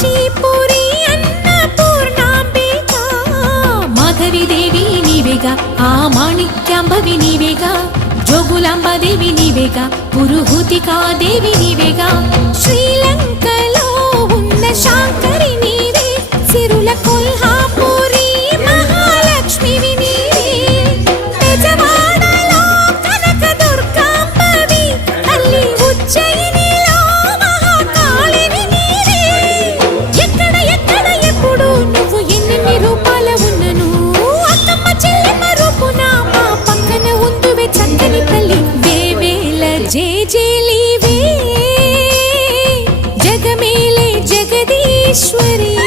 కాశీపురి అన్నపూర్ణాంబిక. నీవేగా ఆ మాణిక్యాంబవి నీవేగా జోగులాంబదేవి जेलीवे जगमेले जगदीश्वरी।